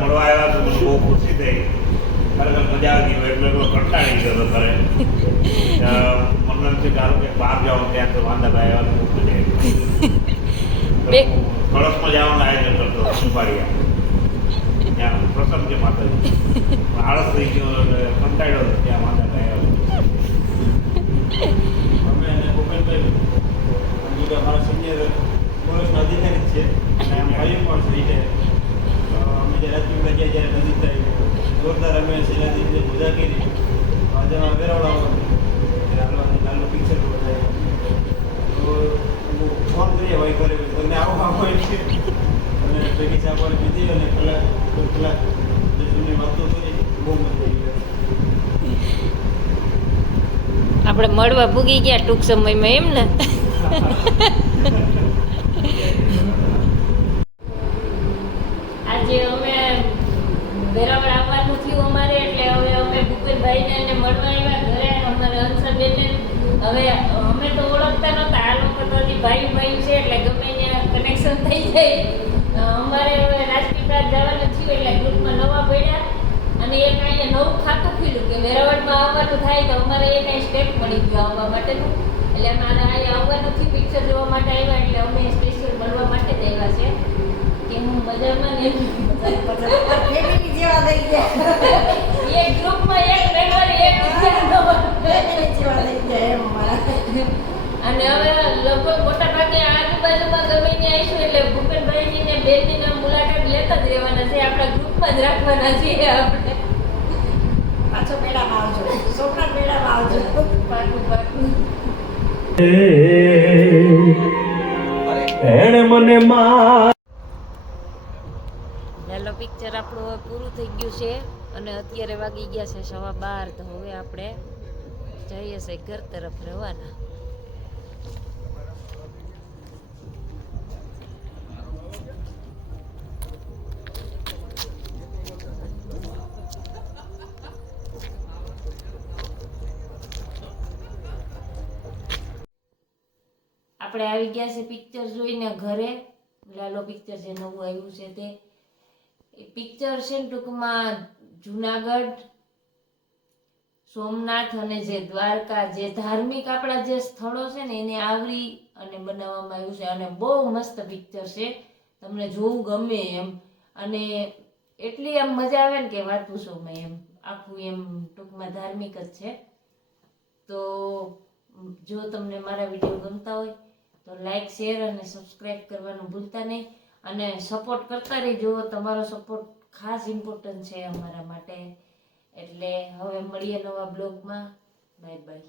મળવા આવ્યા તો મને બહુ ખુશી થઈ. ખરેખર મજા આવી ગઈ. એટલે કંટાળી ગયો હતો ઘરે. મને એમ છે કે હાલો કે બહાર જાઉં ત્યાં તો વાંદાભાઈ આવ્યા તો મજા આવી. કળશમાં જવાનું આયોજન કરતો સુપારીયા. ત્યાં પ્રસંગ છે માતાજી. આળસ થઈ ગયો એટલે કંટાળ્યો હતો ત્યાં વાંદાભાઈ આવ્યા. અમે અને ભૂપેનભાઈ અમારા સિનિયર પોલીસના અધિકારી છે અને અમે ભાઈઓ પણ છે. અમે જે રાજપીપળા ગયા જ્યારે નજીક થાય જોરદાર અમે શિલાજી પૂજા કરી. આજે અમે વેરાવળા લાલુ પિક્ચર થાય તો ફોન કરીએ ભાઈ કરે તમને આવું હોય છે અને ભેગી ચાપડ પીધી અને કલાક જે જૂની વાતો કરી બહુ મજા આવી. આપણે મળવા ભૂગી ગયા ટૂંક સમયમાં એમ ને. આજે અમે વેરાવળ આવવાનું થયું અમારે એટલે હવે અમે ભૂપેનભાઈને એને મળવા આવ્યા ઘરે. અમારે હંસાબેનને હવે અમે તો ઓળખતા નહોતા, આ લોકો તો હજી ભાઈ છે એટલે ગમે ત્યાં કનેક્શન થઈ જાય. અમારે હવે રાજપીપળા જવાનું થયું એટલે ગ્રુપમાં નવા પડ્યા અને એક અહીંયા નવું ખાતું ખુલ્યું કે વેરાવળમાં આવવાનું થાય તો અમારે એ કાંઈ સ્ટેપ મળી ગયું આવવા માટેનું. એટલે અમારે અહીંયા આવવાનું થયું પિક્ચર જોવા માટે આવ્યા એટલે અમે સ્પેશિયલ મળવા માટે જ આવ્યા છે કે હું મજામાં ને ફેમિલી જેવા થઈ ગયા. એક ગ્રુપમાં એક મેમ્બર એક ફેમિલી જેવા થઈ ગયા એમ અમારા. અને હવે લગભગ મોટા ભાગે આજુબાજુમાં ગમે ત્યાં આવીશું એટલે ભૂપેનભાઈની ને બેનની મુલાકાત લેતા જ રહેવાના છે. આપણા ગ્રુપમાં જ રાખવાના છીએ આપણે. પાછો મેળામાં આવજો, સોમનાથ મેળામાં આવજો. પાકું પાકું. એને મને માં હેલો પિક્ચર આપણું હવે પૂરું થઈ ગયું છે અને અત્યારે વાગી ગયા છે 12:15. તો હવે આપણે જઈએ છીએ ઘર તરફ રવાના. આપણે આવી ગયા છે પિક્ચર જોઈને ઘરે. લાલો પિક્ચર જે નવું આવ્યું છે તે એ પિક્ચર છે ને ટૂંકમાં જુનાગઢ, સોમનાથ અને જે દ્વારકા જે ધાર્મિક આપણા જે સ્થળો છે ને એને આવરી અને બનાવવામાં આવ્યું છે અને બહુ મસ્ત પિક્ચર છે. તમને જોવું ગમે એમ અને એટલી આમ મજા આવે ને કે વાત પૂછો એમ. આખું એમ ટૂંકમાં ધાર્મિક જ છે. તો જો તમને મારા વિડીયો ગમતા હોય તો લાઈક, શેર અને સબસ્ક્રાઈબ કરવાનું ભૂલતા નહીં અને સપોર્ટ કરતા રહેજો. તમારો સપોર્ટ ખાસ ઇમ્પોર્ટન્ટ છે અમારા માટે. એટલે હવે મળીએ નવા બ્લોગમાં. Bye bye.